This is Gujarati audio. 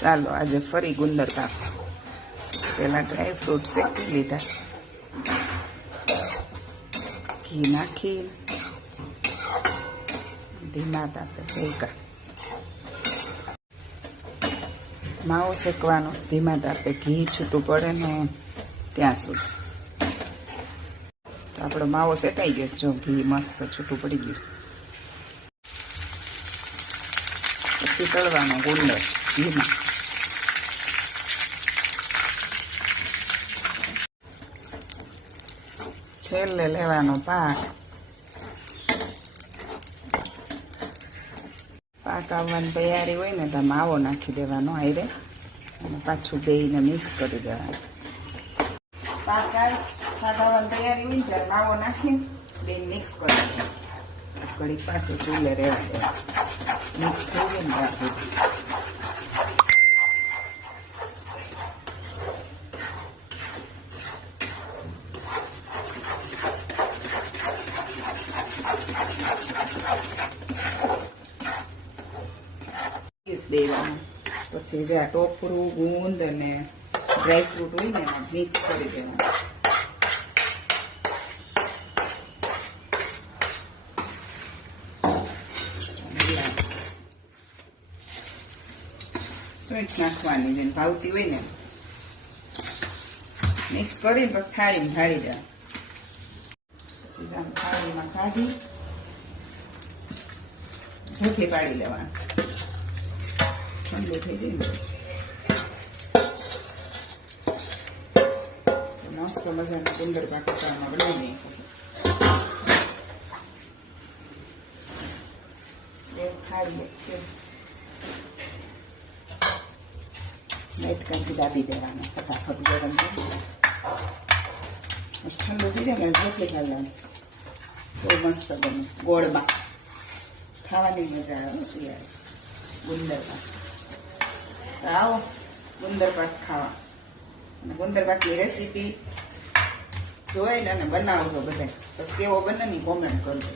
ચાલો આજે ફરી ગુંદર પાક. પહેલાં ડ્રાય ફ્રૂટ શેકી લીધા, ઘી નાખી ધીમા તાપે શેકા. માવો શેકવાનો ધીમા તાપે, ઘી છૂટું પડે ને ત્યાં સુધી. તો આપણો માવો શેકાઈ ગયો. જો ઘી મસ્ત છૂટું પડી ગયું. પછી તળવાનો ગુંદર ઘીમાં. છેલ્લે લેવાનો પાક. પાક આવવાની તૈયારી હોય ને તો માવો નાખી દેવાનો આયરે, અને પાછું બેયને મિક્સ કરી દેવાનું. પાક આવવાની તૈયારી હોય ને ત્યારે માવો નાખી બે મિક્સ કરી દેવાનું. ઘડી પાછું ચૂલે રહેવા દેવા. મિક્સ થઈ જાય ને રાખી. દેવાનું. પછી જે આ ટોપરું, ગુંદ અને ડ્રાયફ્રૂટ હોય ને એમાં મિક્સ કરી દેવાનું. સ્વીટ નાખવાની જેને ભાવતી હોય ને મિક્સ કરીને પછી થાળીમાં ઢાળી દેવાનું. પછી આમ થાળીમાં કાઢી ભૂખી પાડી લેવાનું. ઠંડુ થઈ જાય ને મસ્ત મજાના ગુંદર પાક બનાવી નાઈટકાથી દાબી દેવાનું. ફટાફટ ગરમ ઠંડુ થઈ જાય ને ભૂખી ખાવાનું. બહુ મસ્ત બને. ગોળમાં ખાવાની મજા આવે. શિયાળે ગુંદર પાક. આવો ગુંદર પાક ખાવા. અને ગુંદર પાકની રેસીપી જોઈને અને બનાવજો બધા. પછી કેવો બને ની કોમેન્ટ કરજો.